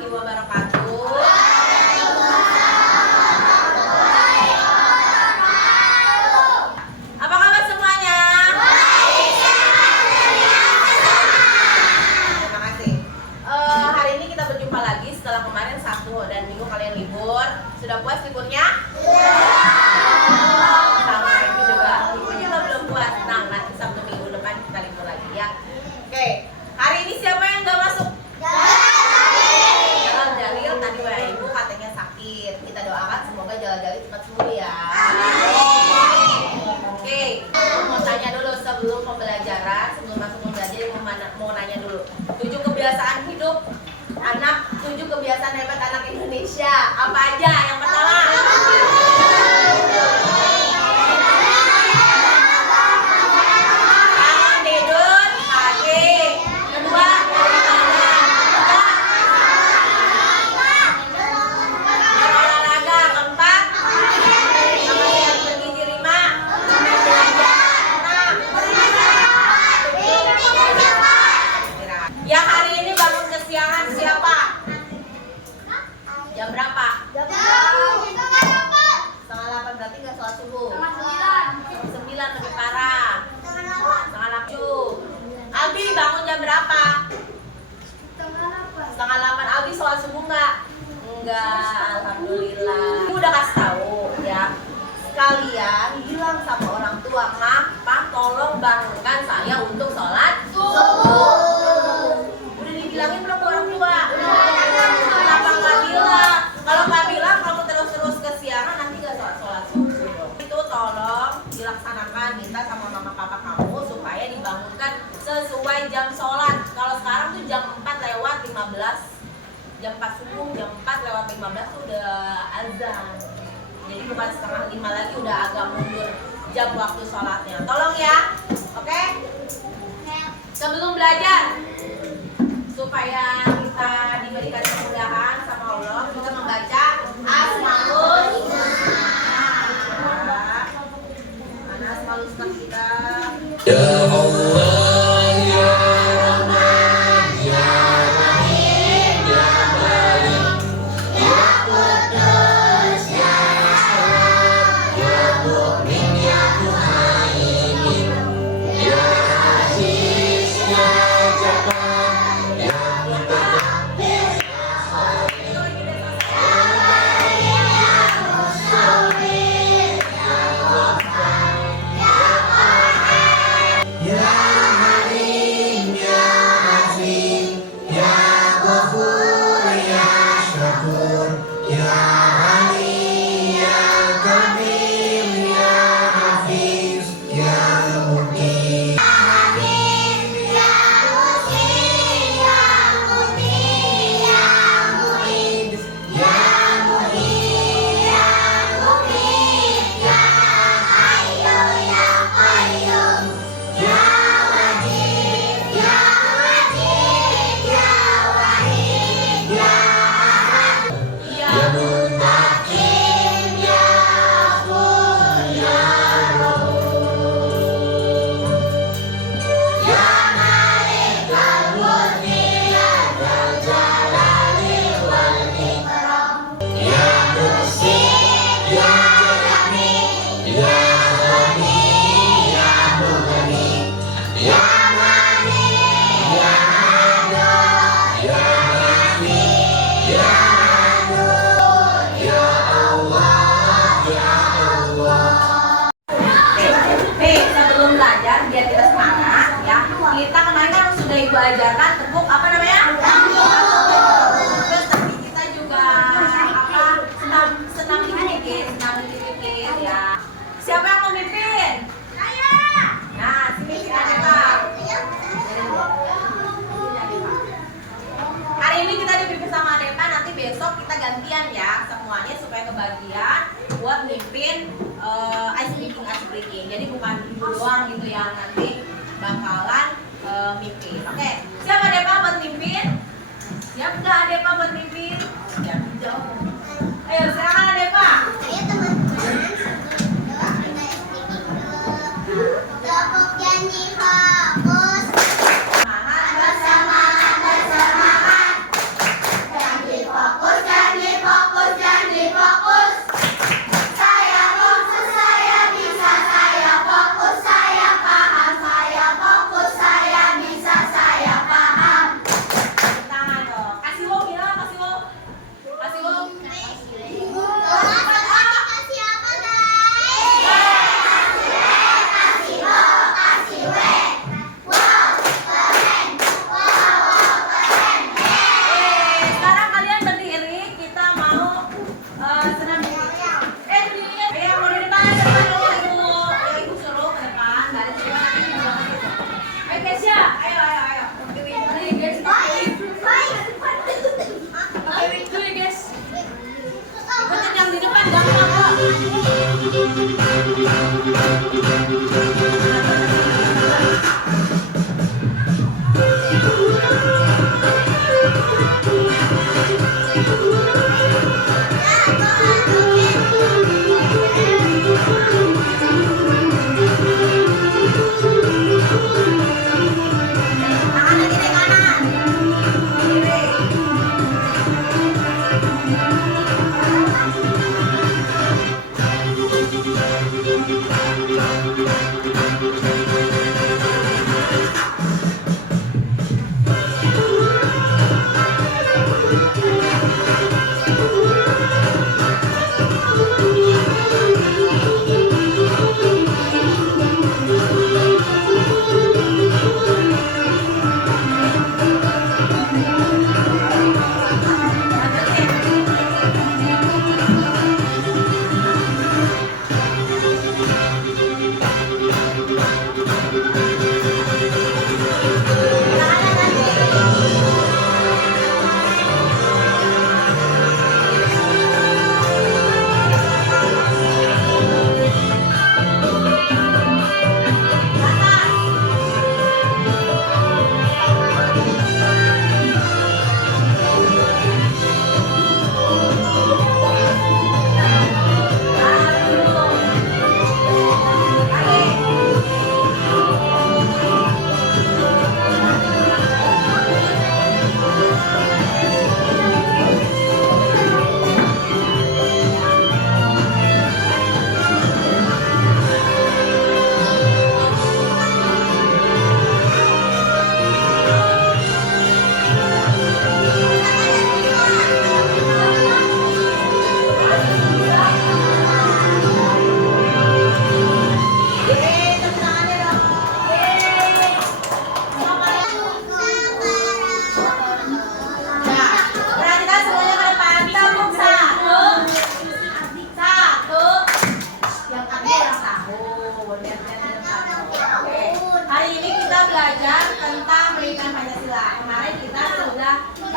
warahmatullahi wabarakatuh. Apa kabar semuanya? Terima kasih. Hari ini kita berjumpa lagi setelah kemarin Sabtu dan Minggu kalian libur. Sudah puas liburnya? Sama ini juga. Ibu juga belum puas. Nah, nanti Sabtu Minggu depan kita libur lagi ya. Oke, hari ini siapa yang nggak masuk? Jalil tadi WA ibu katanya sakit. Kita doakan semoga Jalil cepat sembuh ya. Oke, mau tanya dulu sebelum pembelajaran, sebelum masuk pembelajaran mau nanya dulu. 7 kebiasaan hidup anak, 7 kebiasaan hebat anak Indonesia. Apa aja? Yang pertama. Jam berapa? Jam 7:30 berarti nggak sholat subuh? 9 lebih parah. 7:30. Albi bangun jam berapa? 7:30. Albi sholat subuh nggak? Enggak, alhamdulillah. Ibu udah kasih tahu ya. Sekalian bilang sama orang tua, Pak tolong bangunkan saya untuk sholat subuh. Udah dibilangin belum ke orang tua? Kenapa nggak bilang? Kalau nggak bilang, kamu terus kesiangan nanti nggak sholat subuh. Itu tolong dilaksanakan, minta sama mama papa kamu supaya dibangunkan sesuai jam sholat. Kalau sekarang tuh jam 4:15, jam 4 subuh, jam 4:15 tuh udah azan. Jadi bukan 4:30 lagi, udah agak mundur jam waktu sholatnya. Tolong ya, oke? Sebelum belajar, supaya kita diberikan kemudahan sama Allah, kita membaca Asmaul Husna. Mana Asmaul Husna kita? Ya Allah, ya Rahman, ya Rahim, ya Malik, ya Qudus, ya Salam, ya Mu'min, ya Muhaimin, ya Aziz, ya Jabbar. Biar kita semangat ya. Kita kemarin kan sudah ibu ajarkan tepuk apa namanya? Terus tapi kita juga senam dikit ya. Siapa yang mau mimpin? Saya. Nah, sini ada Pak. Hari ini kita dipimpin sama Adepa, nanti besok kita gantian ya semuanya supaya kebagian buat mimpin ice breaking. Jadi bukan ibu doang gitu yang nanti bakalan mimpin. Oke, siapa Adepa buat mimpin? Siap nggak Adepa buat mimpin? Siap, jawab. Ayo silakan Adepa. Ayo teman-teman, kelompok janji fokus. Semangat, bersemangat. Janji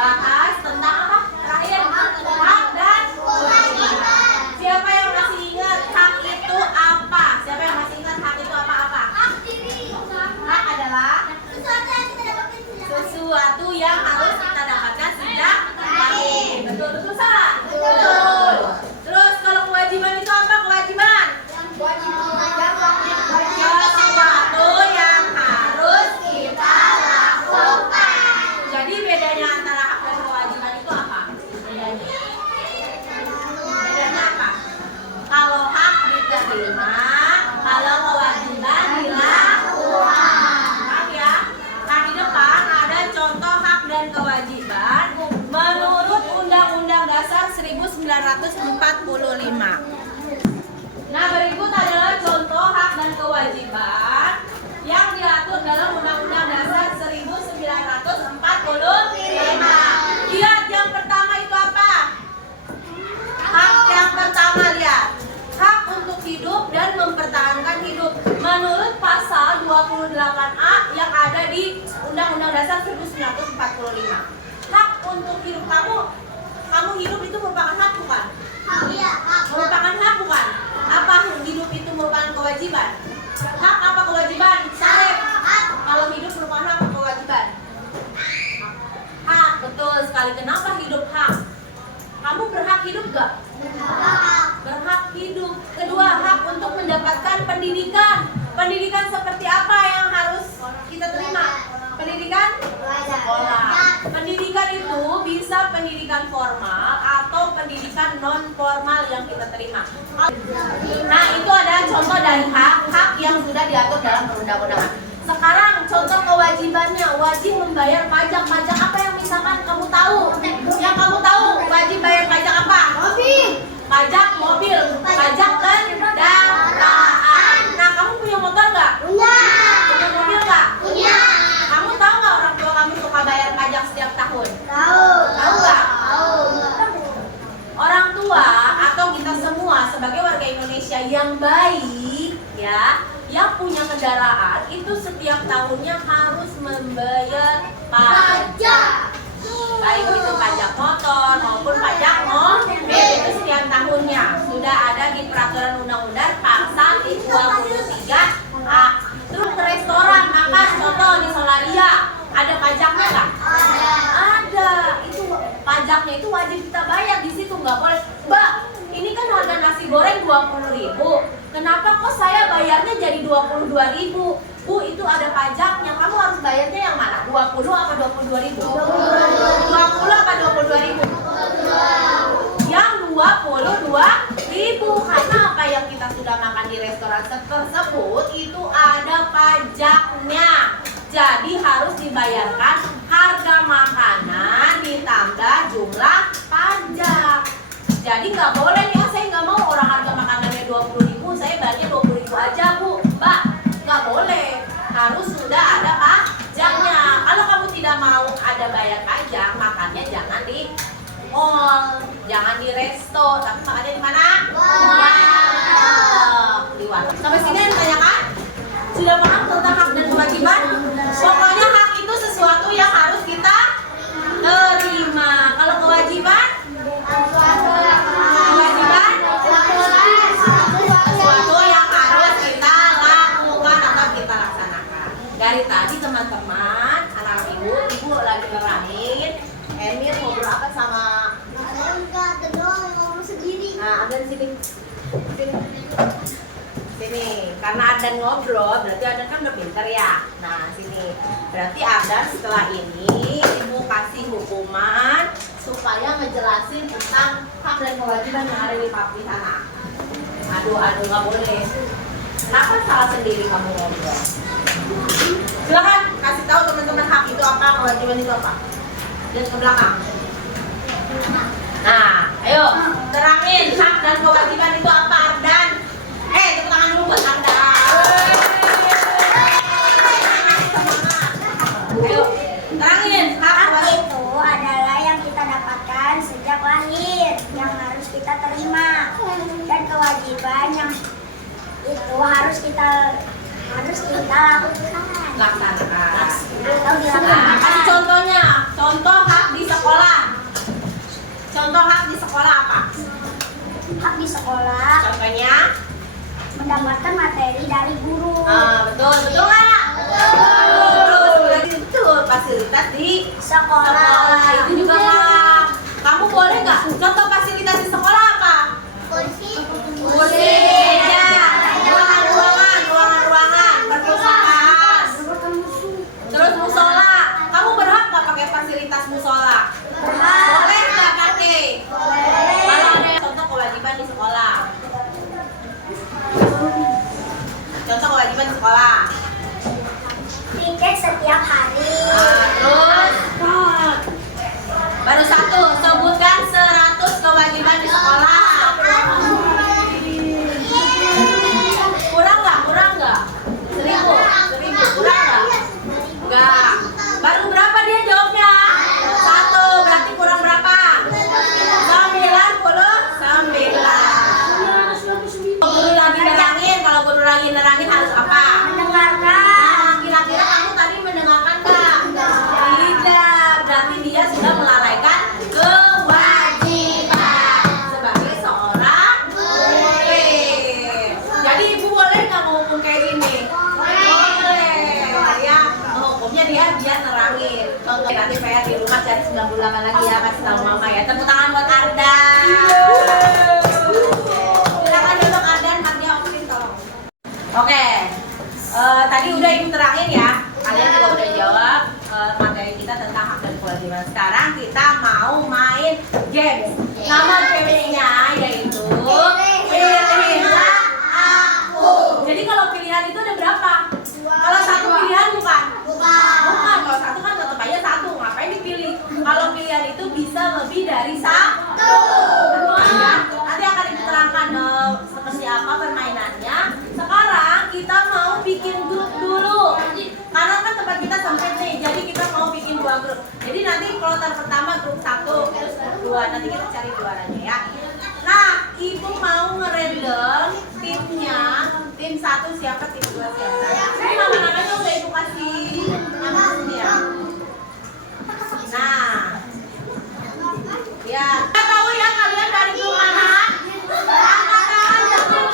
bahas tentang apa? Terakhir, hak dan kewajiban. Siapa yang masih ingat hak itu apa? Siapa yang masih ingat hak itu apa-apa? Hak adalah sesuatu yang harus kita dapatkan sejak lahir. Betul, betul salah? Betul. Terus kalau kewajiban itu apa kewajiban? Sesuatu yang harus kita lakukan. Jadi bedanya antara hak dan kewajiban itu apa? Bedanya apa? Kalau hak diterima, kalau kewajiban dilakukan. Paham ya? Nah di depan ada contoh hak dan kewajiban menurut Undang-Undang Dasar 1945. Nah berikut adalah contoh hak dan kewajiban yang diatur dalam Undang-Undang Dasar 1945. Lihat yang pertama itu apa? Hak yang pertama lihat. Hak untuk hidup dan mempertahankan hidup. Menurut pasal 28A yang ada di Undang-Undang Dasar 1945. Hak untuk hidup kamu hidup itu merupakan hak bukan? Merupakan hak bukan? Apa hidup itu merupakan kewajiban? Hak apa kewajiban? Sarip. Kalau hidup merupakan hak apa kewajiban? Hak, betul sekali. Kenapa hidup hak? Kamu berhak hidup gak? Berhak hidup. Kedua, hak untuk mendapatkan pendidikan. Pendidikan seperti apa yang harus kita terima? Pendidikan sekolah. Pendidikan itu bisa pendidikan formal atau pendidikan non formal yang kita terima. Nah itu adalah contoh dari hak yang sudah diatur dalam perundang-undangan. Sekarang contoh kewajibannya, wajib membayar pajak. Pajak apa yang misalkan kamu tahu? Yang kamu tahu wajib bayar pajak apa? Pajak mobil, pajak kendaraan. Nah kamu punya motor nggak? Punya mobil nggak? Punya. Kamu tahu nggak orang tua kamu suka bayar pajak setiap tahun? Tahu nggak? Orang tua atau kita semua sebagai warga Indonesia yang baik ya, yang punya kendaraan itu setiap tahunnya harus membayar pajak. Baik itu pajak motor maupun pajak mobil itu setiap tahunnya sudah ada di peraturan peraturan undang-undang pasal 23A. Terus ke restoran makan, contoh di Solaria, ada pajaknya nggak? Ada. Itu pajaknya itu wajib kita bayar di situ, nggak boleh. Mbak, ini kan harga nasi goreng 20.000. Kenapa kok saya bayarnya jadi 22.000? Bu, itu ada pajaknya. Kamu harus bayarnya yang mana? 20 apa 22.000? 20 apa 22.000? Yang 22.000. Karena apa yang kita sudah makan di restoran tersebut itu ada pajaknya. Jadi harus dibayarkan harga makanan ditambah jumlah pajak. Jadi nggak boleh ya, saya nggak mau orang harga makanannya 20.000, saya bayarnya 20.000 aja Bu. Mbak, nggak boleh, harus sudah ada pajaknya. Kalau kamu tidak mau ada bayar pajak, makannya jangan di mall, jangan di resto, tapi makannya di mana? Di warung. Sampai sini yang ditanyakan? Sudah paham tentang hak dan kewajiban? Pokoknya hak itu sesuatu yang harus kita terima. Kalau kewajiban? Kewajiban? Sesuatu yang harus kita lakukan atau kita laksanakan. Dari tadi teman-teman, anak ibu lagi nerangin Emir ngobrol apa sama? Enggak, doang yang ngomong sendiri. Nah, ada di sini. Sini. Karena Ardan ngobrol, berarti Ardan kan udah pinter ya. Nah, sini. Berarti Ardan setelah ini ibu kasih hukuman supaya ngejelasin tentang hak dan kewajiban yang ada di papi sana. Aduh, nggak boleh. Kenapa salah sendiri kamu ngobrol? Silakan kasih tahu teman-teman hak itu apa, kewajiban itu apa. Dan ke belakang. Nah, ayo terangin hak dan kewajiban itu apa, Ardan? Tepuk tangan dulu buat Ardan. Ayo, terangin hak Itu adalah yang kita dapatkan sejak lahir, yang harus kita terima, dan kewajiban yang itu harus kita lakukan. laksanakan. Atau Nah, dilakukan. kasih contohnya. Contoh hak di sekolah. Contoh hak di sekolah apa? Hak di sekolah Contohnya? mendapatkan materi dari guru. Betul nggak? Terus betul fasilitas di sekolah. Itu juga hak. Kamu boleh nggak? Contoh fasilitas di sekolah apa? Kursi. Kursi, meja, ruangan, perpustakaan, terus musola. Kamu berhak nggak pakai fasilitas musola? Boleh nggak pakai? Kalau ada contoh kewajiban di sekolah. Contoh kewajiban di sekolah. Dicek setiap hari. Terus baru satu, sebutkan 100 kewajiban di sekolah. Kurang nggak? 1000 kurang nggak? Enggak. Baru berapa dia jawabnya? 1, berarti kurang berapa? 99. Kalau guru lagi nerangin harus apa? Mendengarkan. Kira-kira kamu tadi mendengarkan nggak? Tidak, berarti dia sudah melalaikan kewajiban sebagai seorang murid. Jadi ibu boleh nggak menghukum kayak gini? Boleh. Ya, menghukumnya dia biar nerangin. Contoh nanti PR di rumah cari 98 lagi ya, kasih tahu mama ya. Tepuk tangan buat Ardan. Silakan duduk Ardan, haknya Opsin tolong. Oke. Tadi udah ibu terangin ya, kalian juga udah jawab materi kita tentang hak dan kewajiban. Sekarang kita mau main games. Nama gamesnya yaitu Pilihlah Aku. Jadi kalau pilihan itu ada berapa? Kalau satu pilihan bukan? Bukan, kalau satu kan tetap aja satu. Ngapain dipilih? Kalau pilihan itu bisa lebih dari satu. Ya, nanti akan diterangkan seperti apa permainannya. Sekarang kita mau bikin grup dulu. Karena kan tempat kita sempit nih, jadi kita mau bikin 2 grup. Jadi nanti kloter pertama grup 1, terus grup 2. Nanti kita cari juaranya ya. Nah, ibu mau ngerandom timnya. Tim 1 siapa, tim 2 siapa. Ini nama-namanya udah ibu kasih nama ya. Nah, ya. Kita tahu ya kalian dari grup mana? Angkat tangan.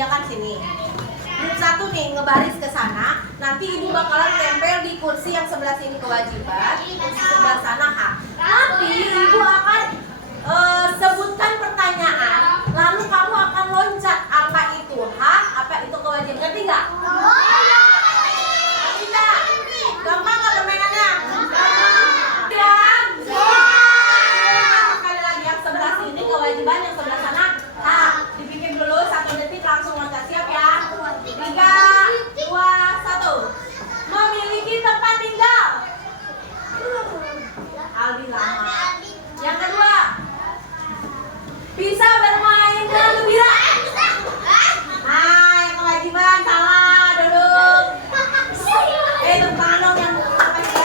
disediakan sini. Grup 1 nih ngebaris ke sana, nanti ibu bakalan tempel di kursi yang sebelah sini kewajiban, kursi sebelah sana hak. Nanti ibu akan sebutkan pertanyaan, lalu kamu akan loncat apa itu hak, apa itu kewajiban. Ngerti nggak? Ngerti nggak? Gampang nggak permainannya? Sekali lagi yang sebelah sini kewajiban, yang sebelah sana hak. Dipikir dulu 1 detik langsung loncat, siap ya? 3, 2, 1. Memiliki tempat tinggal. Aldi lama. Yang kedua, bisa bermain dengan gembira. Nah, yang kewajiban salah duduk. Tepuk tangan dong yang apa sih?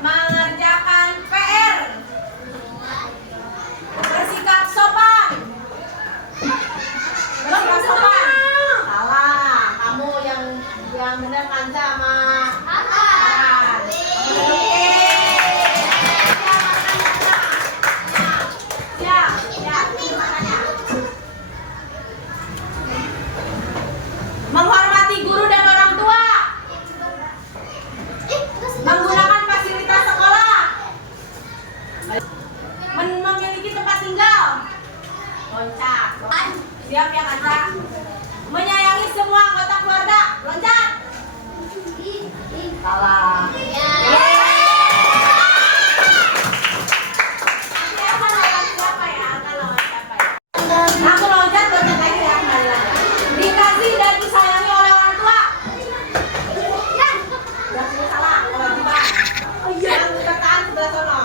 Mengerjakan PR. Bersikap sopan. Bersikap sopan. Salah. Kamu yang benar Kanza sama Farhan. Siap. Menghormati guru dan orang tua. Menggunakan fasilitas sekolah. Memiliki tempat tinggal. Loncat. Siap ya Kanza? Menyayangi semua anggota keluarga. Loncat. Salah. Siapa ya? Aku loncat lagi ya, kembali lagi. Dikasih dan disayangi oleh orang tua. Berarti salah, kewajiban. Yang bertahan sebelah sono.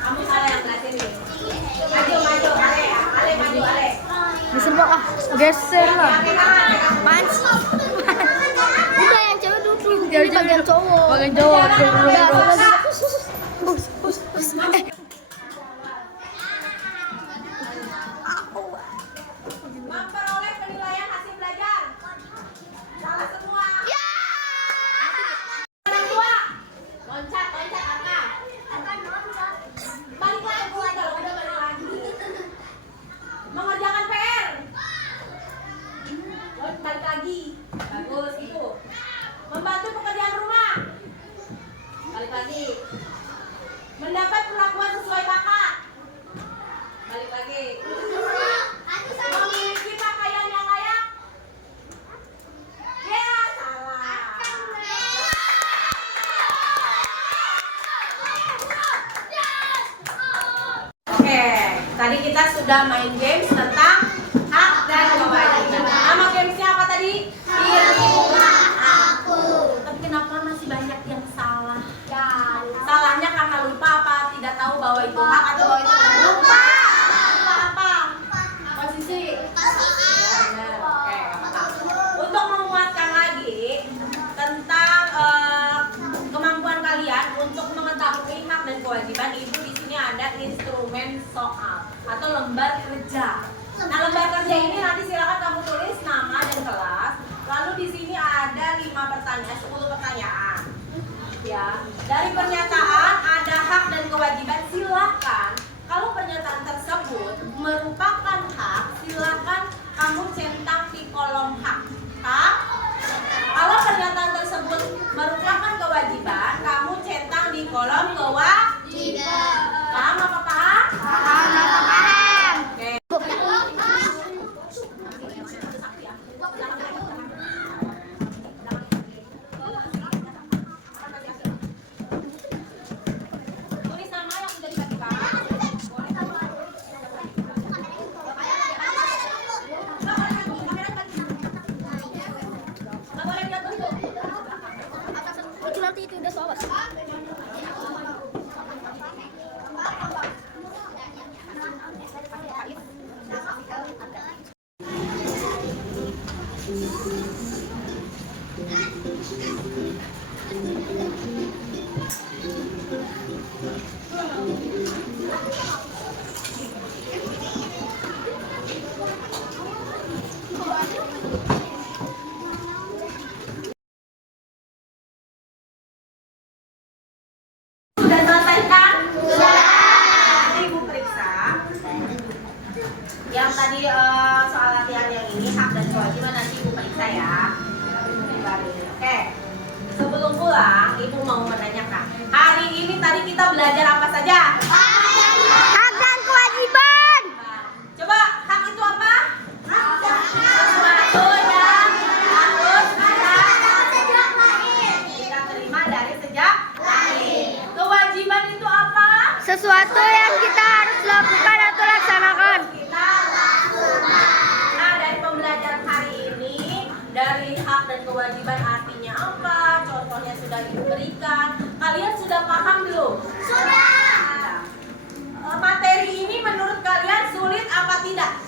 Kamu salah yang belah sini. Maju, Ale ya. Ale, maju, Ale. Diserbak geser lah. Apaan sih? Udah yang cewek duduk. Ini bagian cowok. Bagian cowok. Memperoleh penilaian hasil belajar. Salah semua. Orang tua. Loncat Arka. Balik lagi kalau udah balik lagi. Mengerjakan PR. Balik lagi. Bagus itu. Membantu pekerjaan rumah. Balik lagi. Mendapat perlakuan sesuai bakat. Balik lagi. Memiliki pakaian yang layak. Ya, salah. Oke, tadi kita sudah main games tentang hak dan kewajiban. Nama gamesnya apa tadi? Pilihlah aku. Tapi kenapa masih banyak yang salah? Salahnya karena lupa apa tidak tahu bahwa itu hak atau bahwa itu lupa. Lupa apa? Posisi. Benar. Oke. Untuk menguatkan lagi tentang kemampuan kalian untuk mengetahui hak dan kewajiban, ibu di sini ada instrumen soal atau lembar kerja. Nah, lembar kerja ini nanti silakan kamu tulis nama dan kelas. Lalu di sini ada 5 pertanyaan, 10 pertanyaan. Ya, dari pernyataan ada hak dan kewajiban, silakan. Kalau pernyataan tersebut merupakan hak, silakan kamu centang di kolom hak. Hak. Kalau pernyataan tersebut merupakan kewajiban, kamu centang di kolom kewajiban. Paham apa paham? Paham. Oke. Tulis nama yang sudah dibagikan. Nggak boleh lihat bentuk. Itu nanti itu udah soal. Ibu mau menanyakan. Hari ini tadi kita belajar apa saja? Hak dan kewajiban. Coba hak itu apa? Sesuatu yang harus kita terima dari sejak lahir. Kewajiban itu apa? Sesuatu yang kita harus lakukan atau laksanakan. Kita lakukan. Nah, dari pembelajaran hari ini, dari hak dan kewajiban artinya apa? Contohnya sudah diberikan. Kalian sudah paham belum? Sudah. Materi ini menurut kalian sulit apa tidak?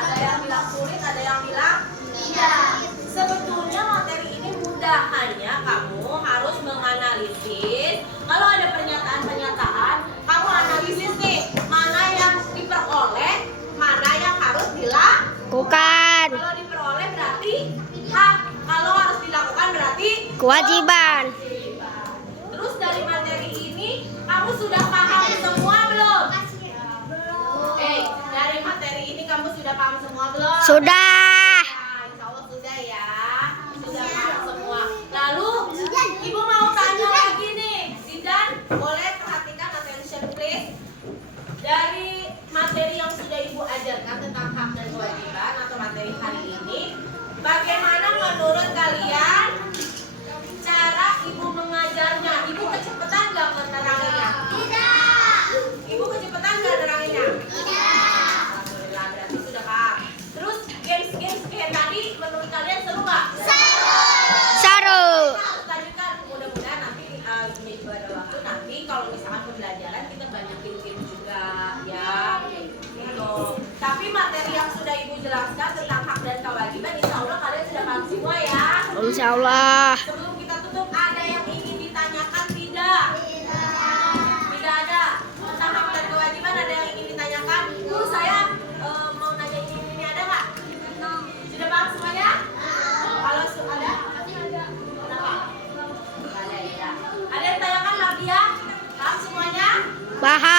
Ada yang bilang sulit, ada yang bilang tidak. Sebetulnya materi ini mudah, hanya kamu harus menganalisis. Kalau ada pernyataan-pernyataan, kamu analisis nih, mana yang diperoleh, mana yang harus dilakukan. Bukan. Kalau diperoleh berarti hak, kalau harus dilakukan berarti Kewajiban. Terus dari materi ini, kamu sudah paham semua belum? Dari materi ini kamu sudah paham semua belum? Sudah. Nah, insya Allah sudah ya. Sudah paham semua. Lalu, Ibu mau tanya lagi nih. Zidan, boleh perhatikan, attention please. Dari materi yang sudah Ibu ajarkan tentang hak dan kewajiban atau materi hari ini, bagaimana menurut kalian cara Ibu mengajarnya? Ibu kecepatan nggak meneranginya? Tidak. Ibu kecepatan nggak meneranginya? Tidak. Alhamdulillah, berarti sudah paham. Terus games-games kayak tadi menurut kalian seru nggak? Seru. Lanjutkan, mudah-mudahan nanti ini juga ada waktu, nanti kalau misalkan pembelajaran kita banyakin game juga ya gitu. Tapi materi yang sudah Ibu jelaskan tentang hak dan kewajiban, insya Allah kalian sudah paham semua ya. Insya Allah. Sebelum kita tutup, ada yang ingin ditanyakan tidak? Tidak ada. Tentang hak dan kewajiban ada yang ingin ditanyakan? Bu, saya mau nanya ini ada nggak? Sudah paham semuanya? Kalau ada? Kenapa? Nggak ada ya. Ada yang ditanyakan lagi ya? Paham semuanya? Paham.